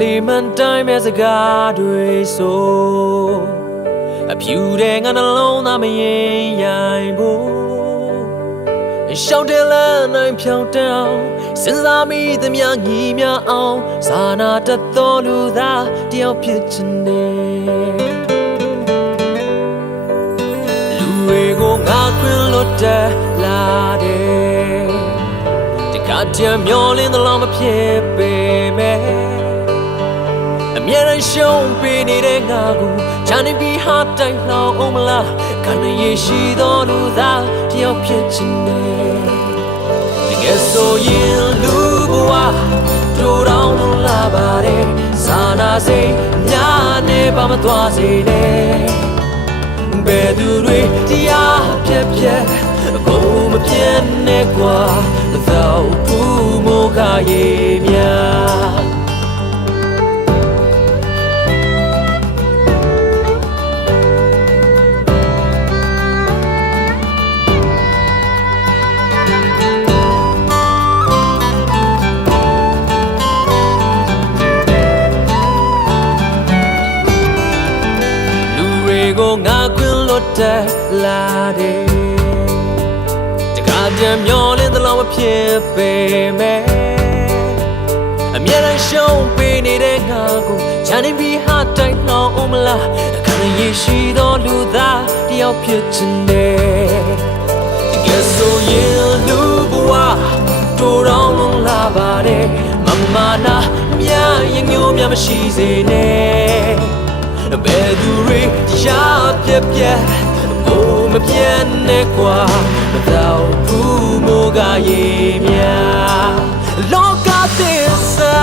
လေးမှန်တိုင်းမဲ့စကားတွေဆိုအဖြူတဲ့ငါနှလုံးသားမရင်ရိုင်ဖို့ရှောင်းတယ်လမ်းနိုင်ဖြောင်းတောင်းစဉ်းစားမိသမျှညီမြအောင်စာနာတတ်သောလူသားတယောက်ဖြစ်ချင်တယ်လူတွေကိုငါခွင့်လွတ်တယ်လာတယ်တခါတည်းမျောလင်းသလားမဖြစ်ပေမဲ့အမြဲတမ်းရှုံးပေးနေတဲ့ငါကိုချမ်းနေပြီးဟာတိုင်းလောင်အောင်မလားခန္ဓာရရှိသောလူသားတယောက်ဖြစ်ချင်တယ်တကယ်ဆိုရင်လူဘဝတို့တောင်လာပါတယ်စာနာစိတ်များနေပါမသွားစေနဲ့ဘယ်သူတွေတရားပြက်ပြက်အကုန်မပြတ်နဲ့ကွာသောဘူးမိုးကရေများကိုငါခွင့်လွတ်တယ်လာတယ်တခါတည်းမျောလင်းသလားမဖြစ်ပေမဲ့အမြဲတမ်းရှုံးပေးနေတဲ့ငါကိုချမ်းနေပြီးဟာတိုင်းလောင်အောင်မလားအခါရရှိသောလူသားတယောက်ဖြစ်ချင်တယ်တကယ်ဆိုရင်လူဘဝတို့တောင်လာပါတယ်မမနာမြရင်ညို့မြမရှိစေနဲ့ဘယ်သူတွေတရားပြက်ပြက်ကိုမပြတ်နဲ့ကွာမတော့ဘူးမိုးကရေများလောကသစ္စာ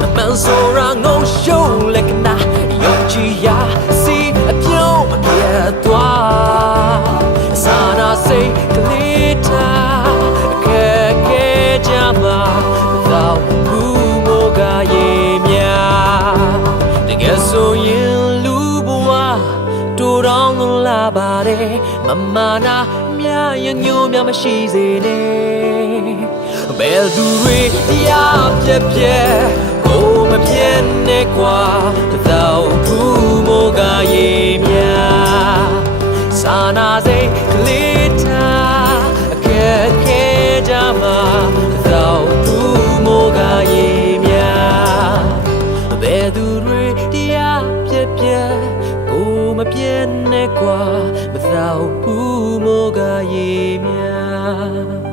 မမှန်ဆိုရငုံရှုံးလက်ကနာယုံကြည်ရာစီအပြုံးမပြတ်သွားစာနာစိတ်ကလေးထားအခက်ခဲကြမှာမတော့ဘူးမိုးကရေများတကယ်ဆိုရင်တို့တောင်လာပါတယ်မမနာမြရင်ညို့မြမရှိစေနဲ့ဘယ်သူတွေတရားပြက်ပြက်ကိုမပြတ်နဲ့ကွာသောဘူးမိုးကရေများစာနာစိတ်ကလေးထားအခက်ခဲကြမှာသောဘူးမိုးကရေများဘယ်သူတွေတရားပြက်ပြက်မပြတ်နဲ့ကွာမသောဘူးမိုးကရေများ